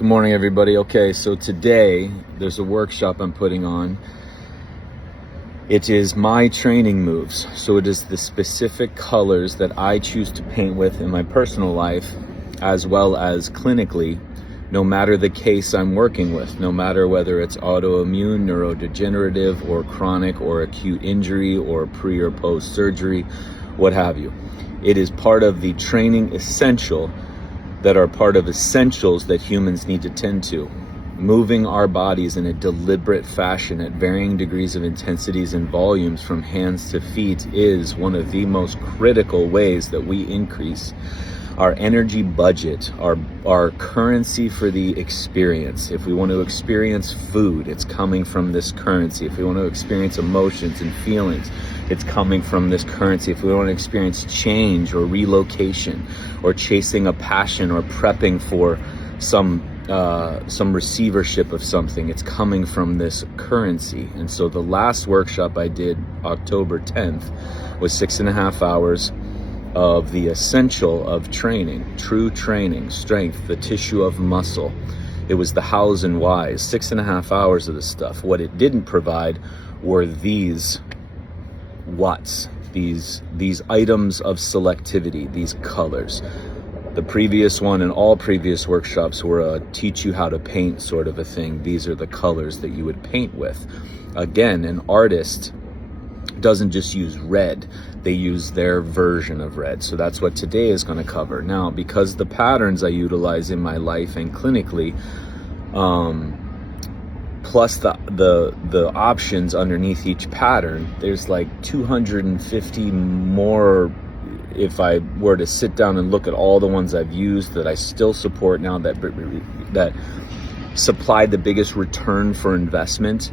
Good morning, everybody. Okay, so today there's a workshop I'm putting on. It is my training moves. So it is the specific colors that I choose to paint with in my personal life, as well as clinically, no matter the case I'm working with, no matter whether it's autoimmune, neurodegenerative, or chronic, or acute injury, or pre or post surgery, what have you. It is part of the training essential that are part of essentials that humans need to tend to. Moving our bodies in a deliberate fashion at varying degrees of intensities and volumes from hands to feet is one of the most critical ways that we increase our energy budget, our currency for the experience. If we want to experience food, it's coming from this currency. If we want to experience emotions and feelings, it's coming from this currency. If we want to experience change or relocation or chasing a passion or prepping for some receivership of something, it's coming from this currency. And so the last workshop I did, October 10th, was 6.5 hours of the essential of training, true training, strength, the tissue of muscle. It was the hows and whys, 6.5 hours of the stuff. What it didn't provide were these whats, these items of selectivity, these colors. The previous one and all previous workshops were a teach you how to paint sort of a thing. These are the colors that you would paint with. Again, an artist doesn't just use red, they use their version of red. So that's what today is going to cover. Now, because the patterns I utilize in my life and clinically, plus the options underneath each pattern, there's like 250 more. If I were to sit down and look at all the ones I've used that I still support now, that supply the biggest return for investment,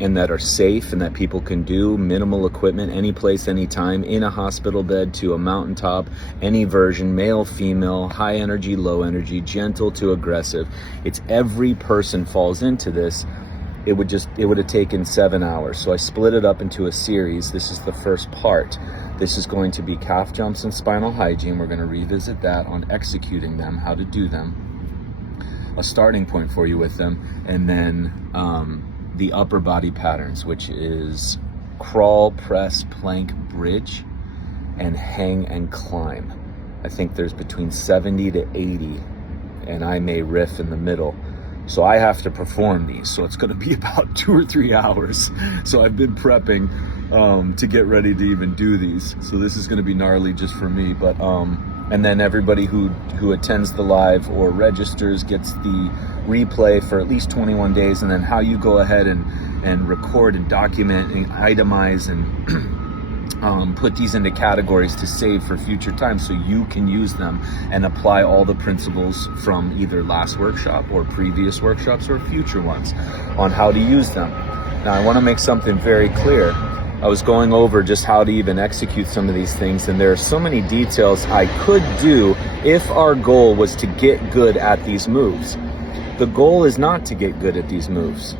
and that are safe and that people can do, minimal equipment, any place, anytime, in a hospital bed to a mountaintop, any version, male, female, high energy, low energy, gentle to aggressive. It's every person falls into this. It would have taken 7 hours. So I split it up into a series. This is the first part. This is going to be calf jumps and spinal hygiene. We're going to revisit that on executing them, how to do them, a starting point for you with them, and then the upper body patterns, which is crawl, press, plank, bridge, and hang and climb. I think there's between 70 to 80, and I may riff in the middle. So I have to perform these. So it's going to be about 2 or 3 hours. So I've been prepping to get ready to even do these. So this is going to be gnarly just for me. But and then everybody who attends the live or registers gets the replay for at least 21 days. And then how you go ahead and record and document and itemize and put these into categories to save for future time so you can use them and apply all the principles from either last workshop or previous workshops or future ones on how to use them. Now, I want to make something very clear. I was going over just how to even execute some of these things, and there are so many details I could do if our goal was to get good at these moves. The goal is not to get good at these moves.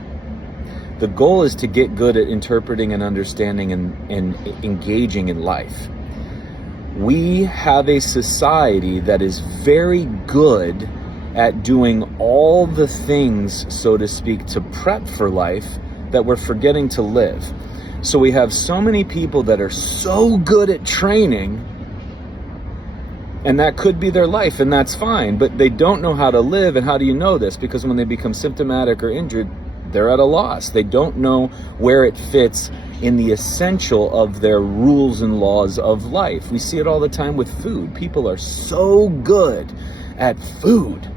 The goal is to get good at interpreting and understanding and engaging in life. We have a society that is very good at doing all the things, so to speak, to prep for life that we're forgetting to live. So we have so many people that are so good at training, and that could be their life, and that's fine, but they don't know how to live. And how do you know this? Because when they become symptomatic or injured, they're at a loss. They don't know where it fits in the essential of their rules and laws of life. We see it all the time with food. People are so good at food,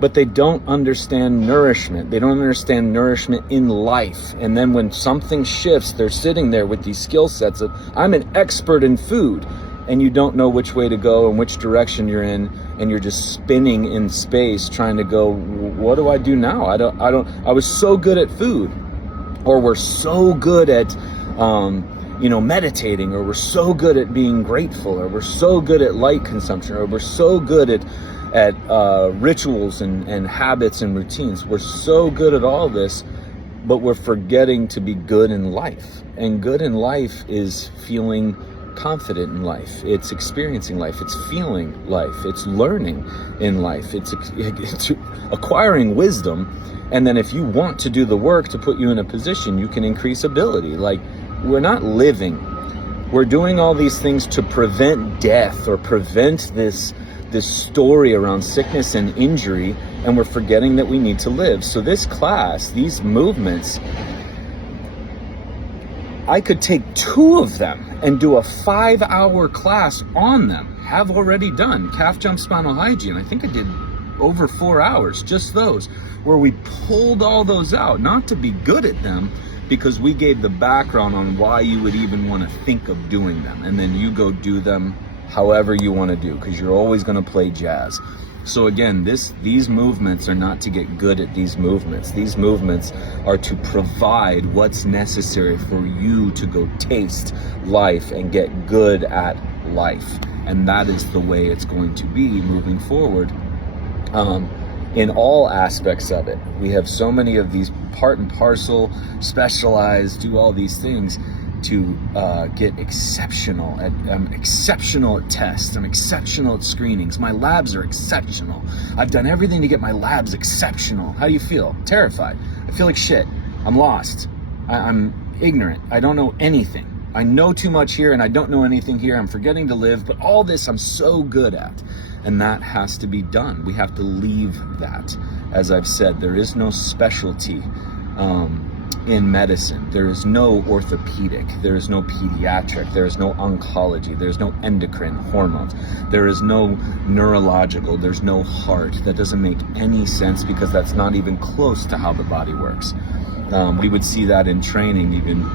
but they don't understand nourishment. They don't understand nourishment in life. And then when something shifts, they're sitting there with these skill sets of, I'm an expert in food, and you don't know which way to go and which direction you're in, and you're just spinning in space trying to go, what do I do now? I was so good at food, or we're so good at meditating, or we're so good at being grateful, or we're so good at light consumption, or we're so good at rituals and habits and routines. We're so good at all this, but we're forgetting to be good in life. And good in life is feeling confident in life, it's experiencing life, it's feeling life, it's learning in life, it's acquiring wisdom. And then if you want to do the work to put you in a position, you can increase ability. Like, we're not living, we're doing all these things to prevent death or prevent this story around sickness and injury, and we're forgetting that we need to live. So this class, these movements, I could take 2 of them and do a 5-hour class on them. Have already done calf jump, spinal hygiene. I think I did over 4 hours, just those, where we pulled all those out, not to be good at them, because we gave the background on why you would even want to think of doing them. And then you go do them however you want to do, because you're always going to play jazz. So again, these movements are not to get good at these movements. These movements are to provide what's necessary for you to go taste life and get good at life. And that is the way it's going to be moving forward, in all aspects of it. We have so many of these part and parcel, specialized, do all these things to get exceptional at tests. I'm exceptional at screenings. My labs are exceptional. I've done everything to get my labs exceptional. How do you feel? Terrified. I feel like shit. I'm lost. I'm ignorant. I don't know anything. I know too much here and I don't know anything here. I'm forgetting to live, but all this I'm so good at. And that has to be done. We have to leave that. As I've said, there is no specialty in medicine. There is no orthopedic, there is no pediatric, there is no oncology, there's no endocrine, hormones, there is no neurological, there's no heart. That doesn't make any sense, because that's not even close to how the body works. We would see that in training, even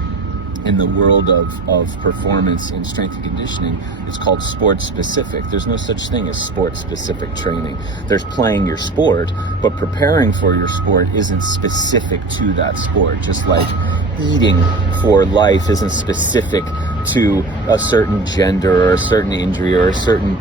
in the world of performance and strength and conditioning. It's called sport specific. There's no such thing as sport specific training. There's playing your sport, but preparing for your sport isn't specific to that sport. Just like eating for life isn't specific to a certain gender or a certain injury or a certain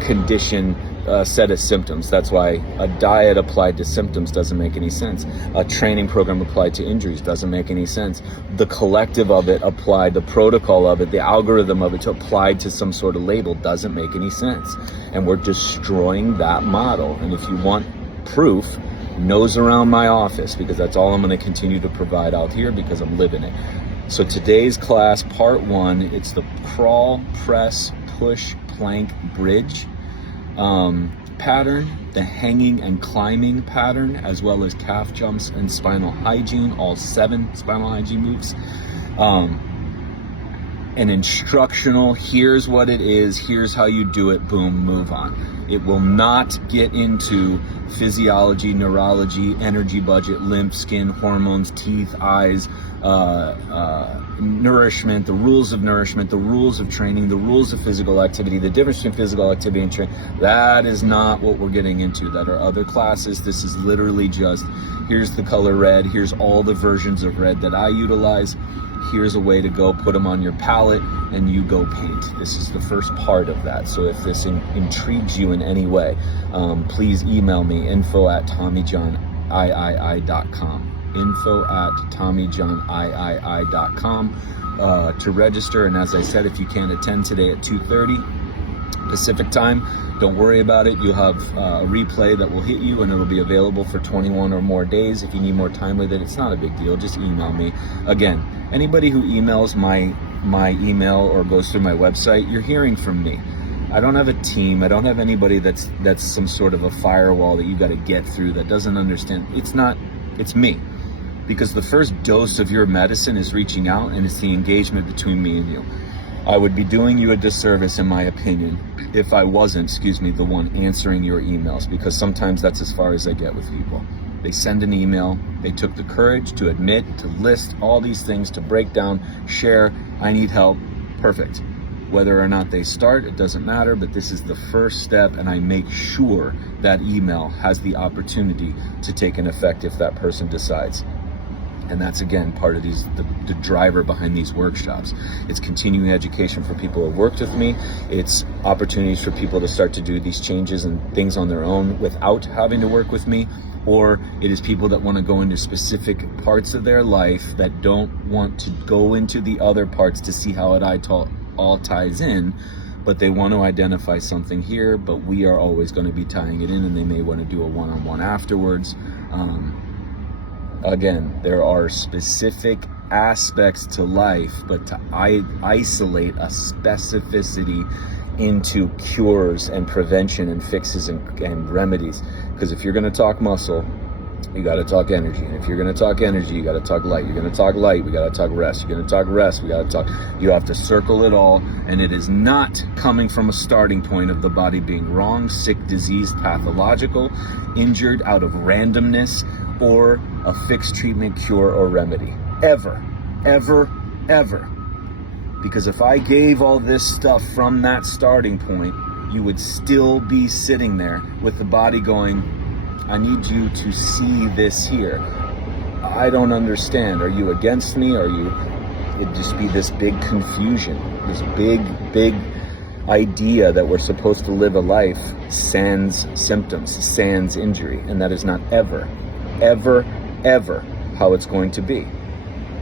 condition, set of symptoms. That's why a diet applied to symptoms doesn't make any sense. A training program applied to injuries doesn't make any sense. The collective of it applied, the protocol of it, the algorithm of it applied to some sort of label doesn't make any sense. And we're destroying that model. And if you want proof, nose around my office, because that's all I'm going to continue to provide out here, because I'm living it. So today's class, part 1, it's the crawl, press, push, plank, bridge pattern, the hanging and climbing pattern, as well as calf jumps and spinal hygiene, all 7 spinal hygiene moves. An instructional, here's what it is, here's how you do it, boom, move on. It will not get into physiology, neurology, energy budget, lymph, skin, hormones, teeth, eyes, nourishment, the rules of nourishment, the rules of training, the rules of physical activity, the difference between physical activity and training. That is not what we're getting into. That are other classes. This is literally just, here's the color red, here's all the versions of red that I utilize, here's a way to go put them on your palette and you go paint. This is the first part of that. So if this intrigues you in any way, please email me, info@TommyJohnIII.com. info@TommyJohnIII.com to register. And as I said, if you can't attend today at 2:30 Pacific time, don't worry about it. You'll have a replay that will hit you, and it'll be available for 21 or more days. If you need more time with it, it's not a big deal. Just email me. Again, anybody who emails my email or goes through my website, you're hearing from me. I don't have a team. I don't have anybody that's some sort of a firewall that you got to get through, that doesn't understand. It's me. Because the first dose of your medicine is reaching out, and it's the engagement between me and you. I would be doing you a disservice, in my opinion, if I wasn't, the one answering your emails, because sometimes that's as far as I get with people. They send an email, they took the courage to admit, to list all these things, to break down, share, I need help, perfect. Whether or not they start, it doesn't matter, but this is the first step, and I make sure that email has the opportunity to take an effect if that person decides. And that's, again, part of the driver behind these workshops. It's continuing education for people who have worked with me. It's opportunities for people to start to do these changes and things on their own without having to work with me. Or it is people that want to go into specific parts of their life that don't want to go into the other parts to see how all ties in, but they want to identify something here, but we are always going to be tying it in, and they may want to do a one-on-one afterwards. Again, there are specific aspects to life, but to isolate a specificity into cures and prevention and fixes and remedies. Because if you're going to talk muscle, you got to talk energy. And if you're going to talk energy, you got to talk light. You're going to talk light, we got to talk rest. You're going to talk rest, we got to talk. You have to circle it all. And it is not coming from a starting point of the body being wrong, sick, diseased, pathological, injured out of randomness, or a fixed treatment, cure, or remedy. Ever, ever, ever. Because if I gave all this stuff from that starting point, you would still be sitting there with the body going, I need you to see this here. I don't understand. Are you against me? It'd just be this big confusion, this big idea that we're supposed to live a life sans symptoms, sans injury. And that is not ever, ever, ever how it's going to be.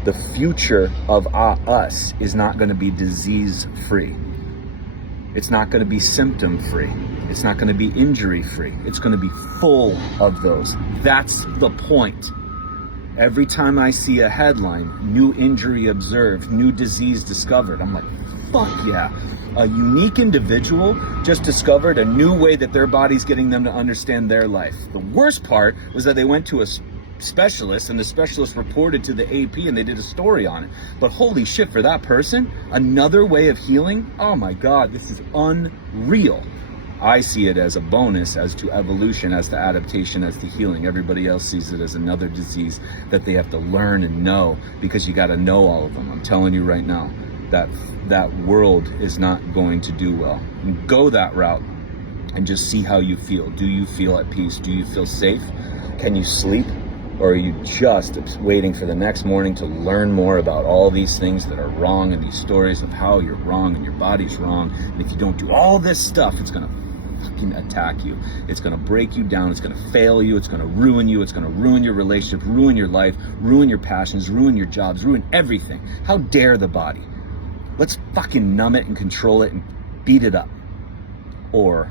The future of us is not going to be disease-free. It's not going to be symptom-free. It's not going to be injury-free. It's going to be full of those. That's the point. Every time I see a headline, new injury observed, new disease discovered, I'm like, fuck yeah. A unique individual just discovered a new way that their body's getting them to understand their life. The worst part was that they went to a specialist, and the specialist reported to the AP, and they did a story on it. But holy shit, for that person, another way of healing, oh my God, this is unreal. I see it as a bonus, as to evolution, as to adaptation, as to healing. Everybody else sees it as another disease that they have to learn and know, because you got to know all of them. I'm telling you right now, that world is not going to do well. And go that route and just see how you feel. Do you feel at peace? Do you feel safe? Can you sleep? Or are you just waiting for the next morning to learn more about all these things that are wrong, and these stories of how you're wrong and your body's wrong? And if you don't do all this stuff, it's going to fucking attack you. It's going to break you down. It's going to fail you. It's going to ruin you. It's going to ruin your relationship, ruin your life, ruin your passions, ruin your jobs, ruin everything. How dare the body? Let's fucking numb it and control it and beat it up. Or